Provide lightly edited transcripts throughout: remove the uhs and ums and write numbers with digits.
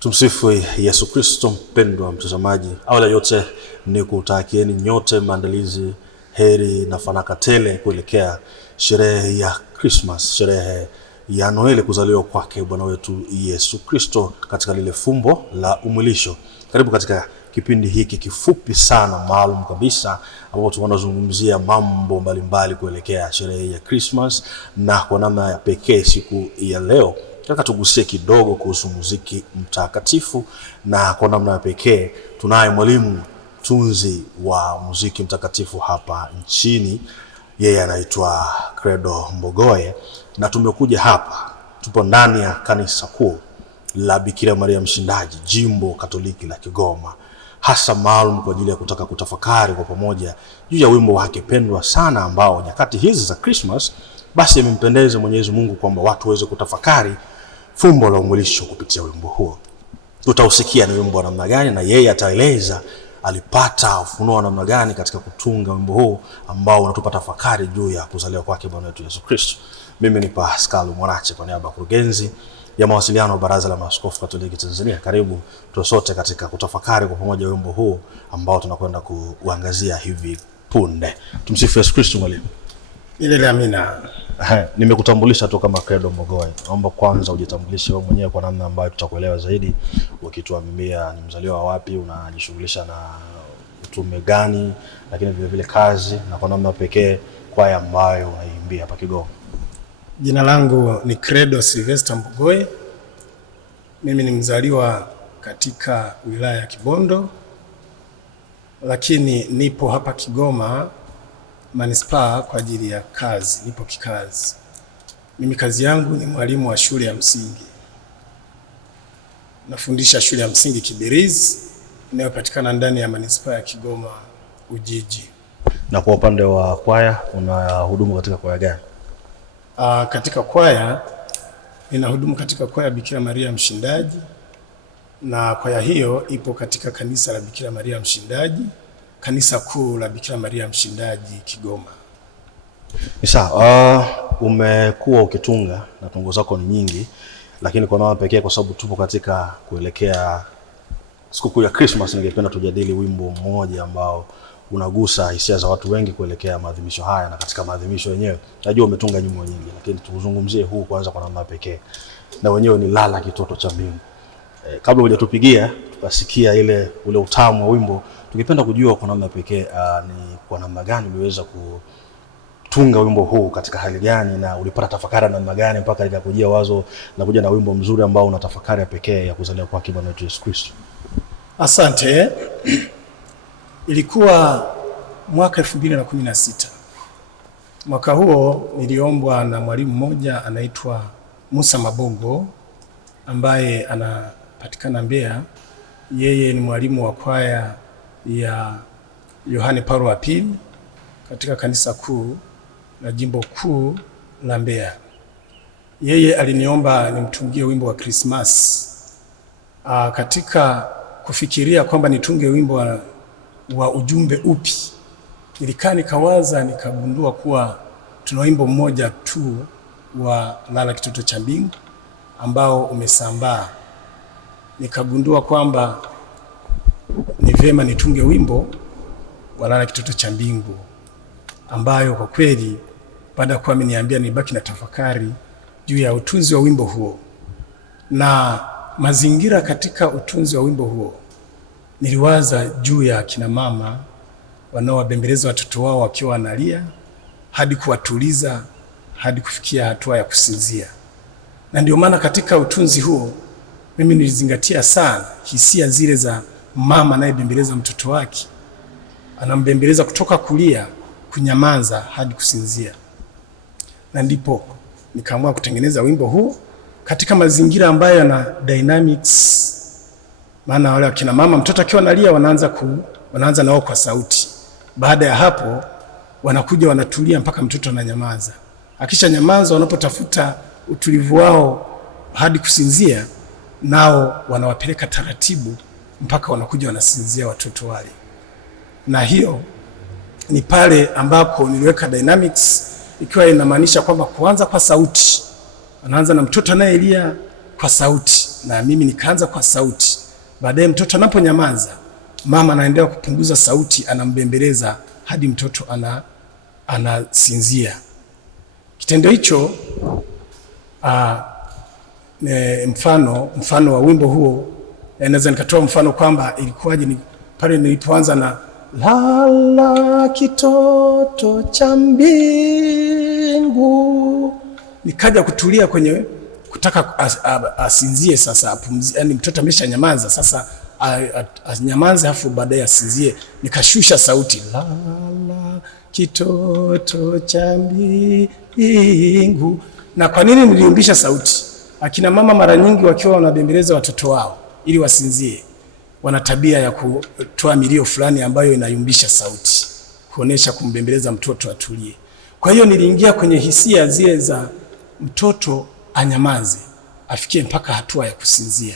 Tumsifu Yesu Kristo. Mpendwa mtazamaji, awali ya yote ni kutakieni nyote maandalizi heri na fanaka tele kuelekea sherehe ya Christmas, sherehe ya Noeli, kuzaliwa kwake Bwana wetu Yesu Kristo katika lile fumbo la umwilisho. Karibu katika kipindi hiki kifupi sana maalum kabisa ambapo tunazungumzia mambo mbalimbali kuelekea sherehe ya Christmas, na kwa namna ya pekee siku ya leo nataka tugusie kidogo kuhusu muziki mtakatifu, na kwa namna ya pekee tunaye mwalimu tunzi wa muziki mtakatifu hapa nchini. Yeye anaitwa Credo Mbogoye, na tumekuja hapa, tupo ndani ya kanisa kuu la Bikira Maria Mshindaji, Jimbo Katoliki la Kigoma, hasa maalum kwa ajili ya kutaka kutafakari kwa pamoja juu ya wimbo wake pendwa sana ambao nyakati hizi za Christmas basi imempendeza Mwenyezi Mungu kwamba watu waweze kutafakari fumbo la umwilisho kupitia wimbo huo. Tutausikia ni wimbo wa namna gani, na yeye ataeleza alipata ufunuo wa namna gani katika kutunga wimbo huu ambao unatupa tafakari juu ya kuzaliwa kwake Bwana wetu Yesu Kristo. Mimi ni Pascal Mwanache kwa niaba ya kurugenzi ya mawasiliano Baraza la Maaskofu Katoliki Tanzania. Karibu tusote katika kutafakari kwa pamoja wimbo huu ambao tunakwenda kuangazia hivi punde. Tumsifu Yesu Kristo. Mwalimu. Milele amina. Nimekutambulisha tu kama Credo Mbogoye. Naomba kwanza ujitambulishe wewe mwenyewe kwa namna ambayo tutakuelewa zaidi, ukituambia ni mzaliwa wapi, unajishughulisha na utume gani, lakini vile vile kazi, na kwa namna pekee kwaya ambayo unaimbia hapa Kigoma. Jina langu ni Credo Sylvester Mbogoye. Mimi ni mzaliwa katika wilaya ya Kibondo, lakini nipo hapa Kigoma manispaa kwa ajili ya kazi, nipo kikazi. Mimi kazi yangu ni mwalimu wa shule ya msingi. Nafundisha shule ya msingi Kibirizi inayopatikana ndani ya manispaa ya Kigoma Ujiji. Na kwa upande wa kwaya, unahudumu katika kwaya gani? Katika kwaya ninahudumu katika kwaya Bikira Maria Mshindaji, na kwaya hiyo ipo katika kanisa la Bikira Maria Mshindaji, kanisa kuu la Bikira Maria Mshindaji Kigoma. Sawa. Umekuwa ukitunga na tungo zako ni nyingi, lakini kwa namna pekee kwa sababu tupo katika kuelekea sikukuu ya Christmas, ningependa tujadili wimbo mmoja ambao unagusa hisia za watu wengi kuelekea maadhimisho haya. Na katika maadhimisho yenyewe najua umetunga nyimbo nyingi, lakini tuzungumzie huu kwanza kwa namna pekee, na wenyewe ni Lala Kitoto cha Mbingu. Kabla hujatupigia tukasikia ule utamu wa wimbo, tungependa kujua kwa namna pekee ni kwa namna gani uliweza kutunga wimbo huu, katika hali gani, na ulipata tafakari namna gani mpaka ikakujia wazo na kuja na wimbo mzuri ambao una tafakari ya pekee ya kuzaliwa kwake Bwana wetu Yesu Kristo. Asante. Ilikuwa mwaka 2016. Mwaka huo niliombwa na mwalimu mmoja anaitwa Musa Mabongo ambaye anapatikana Mbeya. Yeye ni mwalimu wa kwaya ya Yohane Paulo wa Pili katika kanisa kuu la Jimbo Kuu la Mbeya. Yeye aliniomba nimtungie wimbo wa Christmas. Katika kufikiria kwamba nitunge wimbo wa ujumbe upi, nilikaa nikawaza, nikagundua kuwa tuna wimbo mmoja tu wa Lala Kitoto cha Mbingu ambao umesambaa. Nikagundua kwamba ni vyema nitunge wimbo wa Lala Kitoto cha Mbingu, ambayo kwa kweli baada ya kuwa ameniambia nibaki na tafakari juu ya utunzi wa wimbo huo na mazingira katika utunzi wa wimbo huo, niliwaza juu ya kina mama wanaowabembeleza watoto wao wakiwa wanalia hadi kuwatuliza hadi kufikia hatua ya kusinzia. Na ndio maana katika utunzi huo mimi nilizingatia sana hisia zile za mama anayebembeleza mtoto wake, anambembeleza kutoka kulia, kunyamaza hadi kusinzia. Na ndipo nikaamua kutengeneza wimbo huu katika mazingira ambayo yana dynamics. Maana wale akina mama, mtoto akiwa analia wanaanza nao kwa sauti. Baada ya hapo wanakuja wanatulia mpaka mtoto ananyamaza. Akisha nyamaza, wanapotafuta utulivu wao hadi kusinzia, nao wanawapeleka taratibu mpaka wanakuja wanasinzia watoto wale. Na hiyo ni pale ambapo niliweka dynamics, ikiwa inamaanisha kwamba kuanza kwa sauti, anaanza na mtoto anayelia kwa sauti, na mimi nikaanza kwa sauti. Baadaye mtoto anaponyamaza, mama anaendelea kupunguza sauti, anambembeleza hadi mtoto anasinzia. Kitendo hicho mfano wa wimbo huo, naweza nikatoa mfano kwamba ilikuwaje ni pale nilipoanza na lala kitoto cha mbingu, nikaja kutulia kwenye kutaka asinzie sasa, apumzie, yani mtoto ameshanyamaza sasa anyamaze, afu baadaye asinzie, nikashusha sauti, lala kitoto cha mbingu. Na kwa nini niliumbisha sauti? Akina mama mara nyingi wakiwa wanabembeleza watoto wao ili wasinzie, wana tabia ya kutoa milio fulani ambayo inayumbisha sauti, kuonesha kumbembeleza mtoto atulie. Kwa hiyo niliingia kwenye hisia zile za mtoto anyamaze, afikie mpaka hatua ya kusinzia.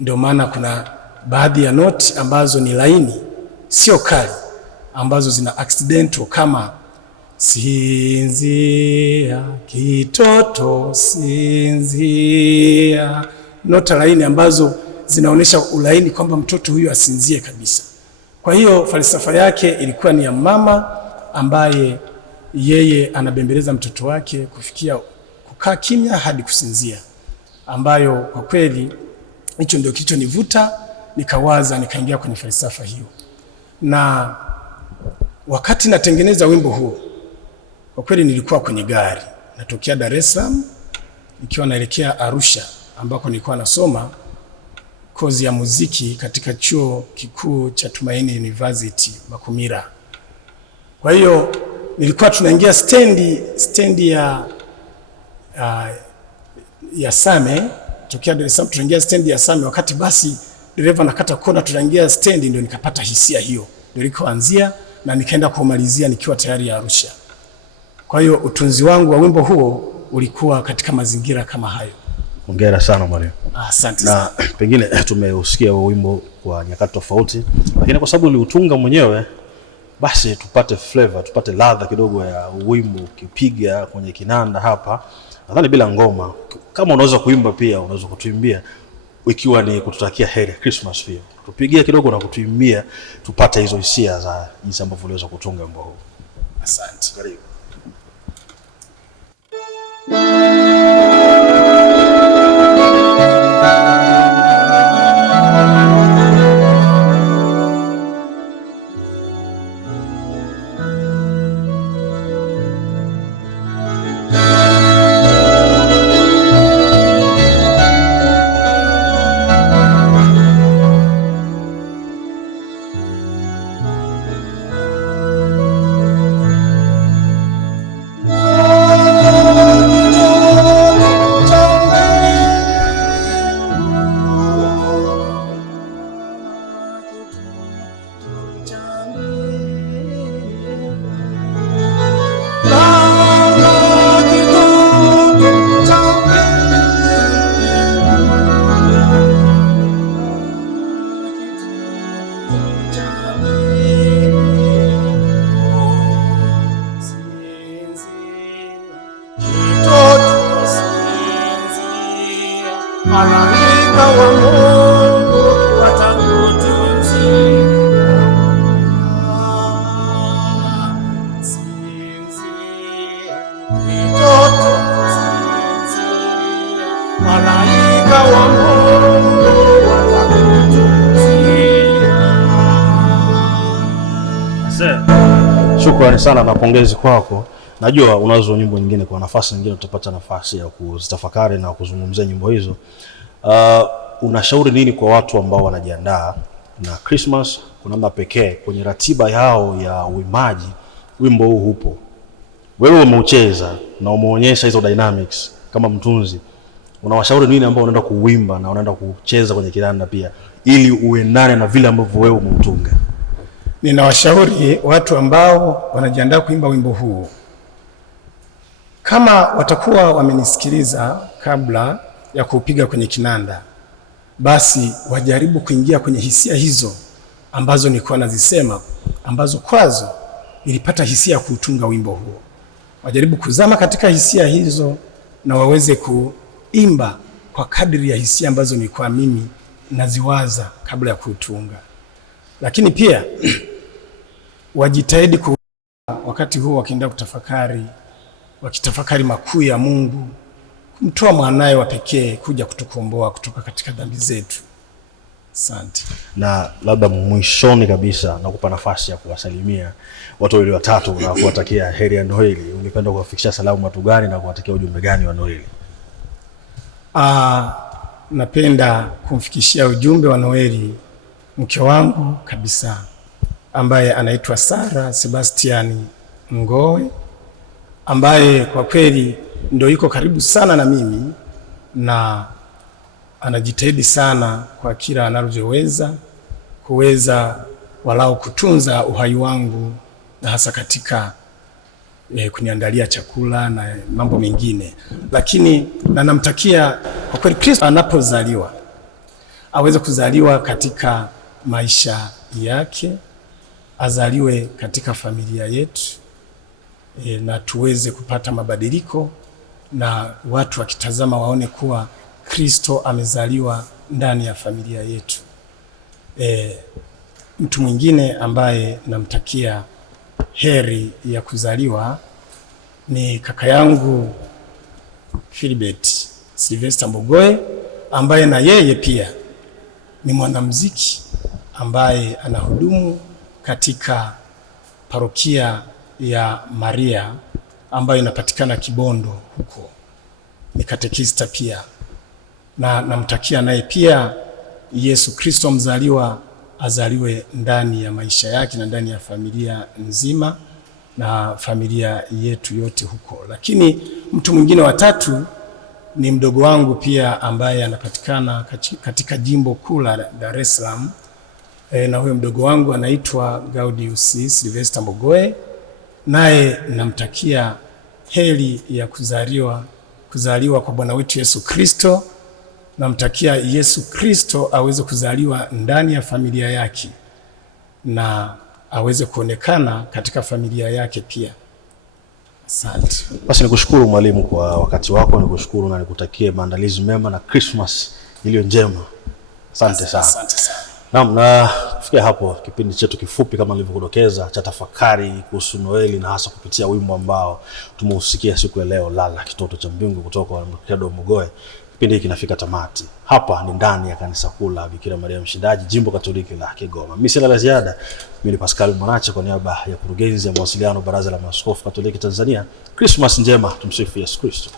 Ndio maana kuna baadhi ya noti ambazo ni laini, sio kali, ambazo zina accidental kama sinzia kitoto sinzia, nota laini ambazo zinaonesha ulaini kwamba mtoto huyu asinzie kabisa. Kwa hiyo falsafa yake ilikuwa ni ya mama ambaye yeye anabembeleza mtoto wake kufikia kukaa kimya hadi kusinzia, ambayo kwa kweli hicho ndio kilichonivuta, nikawaza, nikaingia kwenye falsafa hiyo. Na wakati natengeneza wimbo huo, kwa kweli nilikuwa kwenye gari natokea Dar es Salaam nikiwa naelekea Arusha, ambako nilikuwa nasoma kozi ya muziki katika chuo kikuu cha Tumaini University Makumira. Kwa hiyo nilikuwa tunaingia stendi ya Same, tokea Dar es Salaam tunaingia stendi ya Same. Wakati basi dereva nakata kona, tunaingia stendi, ndio nikapata hisia hiyo, ndio nilikoanzia na nikaenda kumalizia nikiwa tayari ya Arusha. Kwa hiyo utunzi wangu wa wimbo huo ulikuwa katika mazingira kama hayo. Hongera sana mwalimu. Asante sana. Na pengine tumeusikia wimbo kwa nyakati tofauti, lakini kwa sababu uliutunga mwenyewe, basi tupate flavor, tupate ladha kidogo ya wimbo ukipiga kwenye kinanda hapa. Nadhani bila ngoma, kama unaweza kuimba pia unaweza kutuimbia, ikiwa ni kututakia heri ya Christmas pia. Tupigie kidogo na kutuimbia tupate hizo hisia za jinsi ambavyo uliweza kutunga wimbo huu. Asante. Karibu. Malaika wa Mungu watakutunzia. Sinzia, mtoto sinzia. Malaika wa Mungu watakutunzia. Shukrani sana na pongezi kwako. Najua unazo nyimbo nyingine, kwa nafasi nyingine tutapata nafasi ya kuzitafakari na kuzungumzia nyimbo hizo. Unashauri nini kwa watu ambao wanajiandaa na Christmas kwa namna pekee kwenye ratiba yao ya uimaji? Wimbo huu upo, wewe umeucheza na umeonyesha hizo dynamics kama mtunzi. Unawashauri nini ambao wanaenda kuimba na wanaenda kucheza kwenye kinanda pia, ili uendane na vile ambavyo wewe umeutunga? Ninawashauri watu ambao wanajiandaa kuimba wimbo huu, kama watakuwa wamenisikiliza kabla ya kuupiga kwenye kinanda, basi wajaribu kuingia kwenye hisia hizo ambazo nilikuwa nazisema, ambazo kwazo nilipata hisia ya kuutunga wimbo huo. Wajaribu kuzama katika hisia hizo na waweze kuimba kwa kadri ya hisia ambazo nilikuwa mimi naziwaza kabla ya kuitunga. Lakini pia wajitahidi wakati huo wakienda wakitafakari makuu ya Mungu, kumtoa mwanaye wa pekee kuja kutukomboa kutoka katika dhambi zetu. Asante. Na labda mwishoni kabisa nakupa nafasi ya kuwasalimia watu wawili watatu na kuwatakia heri ya Noeli. Ungependa kuwafikishia salamu watu gani na kuwatakia ujumbe gani wa Noeli? Napenda kumfikishia ujumbe wa Noeli mke wangu kabisa ambaye anaitwa Sara Sebastian Ngoe, ambaye kwa kweli ndio yuko karibu sana na mimi na anajitahidi sana kwa kila anavyoweza kuweza walau kutunza uhai wangu, na hasa katika kuniandalia chakula na mambo mengine. Lakini na namtakia kwa kweli Kristo anapozaliwa aweze kuzaliwa katika maisha yake, azaliwe katika familia yetu, na tuweze kupata mabadiliko na watu wakitazama waone kuwa Kristo amezaliwa ndani ya familia yetu. Mtu mwingine ambaye namtakia heri ya kuzaliwa ni kaka yangu Philibert Sylvester Mbogoe, ambaye na yeye pia ni mwanamuziki ambaye anahudumu katika parokia ya Maria ambayo inapatikana Kibondo huko. Ni katekista pia, na namtakia naye pia Yesu Kristo mzaliwa azaliwe ndani ya maisha yake na ndani ya familia nzima na familia yetu yote huko. Lakini mtu mwingine wa tatu ni mdogo wangu pia ambaye anapatikana katika jimbo kuu la Dar es Salaam, na huyo mdogo wangu anaitwa Gaudius Sylvester Mbogoe, naye namtakia heri ya kuzaliwa kwa Bwana wetu Yesu Kristo. Namtakia Yesu Kristo aweze kuzaliwa ndani ya familia yake na aweze kuonekana katika familia yake pia. Asante. Basi nikushukuru mwalimu kwa wakati wako, nikushukuru na nikutakie maandalizi mema na Christmas iliyo njema. Asante sana. Asante sana. Naam, na kufikia hapo kipindi chetu kifupi kama nilivyokudokeza cha tafakari kuhusu Noeli, na hasa kupitia wimbo ambao tumeusikia siku ya leo, Lala Kitoto cha Mbingu, kutoka kwa Mkristo Mbogoe. Kipindi hiki kinafika tamati. Hapa ni ndani ya kanisa kuu la Bikira Maria Mshindaji, Jimbo Katoliki la Kigoma. Mimi sina la ziada. Mimi ni Pascal Mwanache kwa niaba ya kurugenzi ya mawasiliano Baraza la Maaskofu Katoliki Tanzania. Christmas njema, tumsifu Yesu Kristo.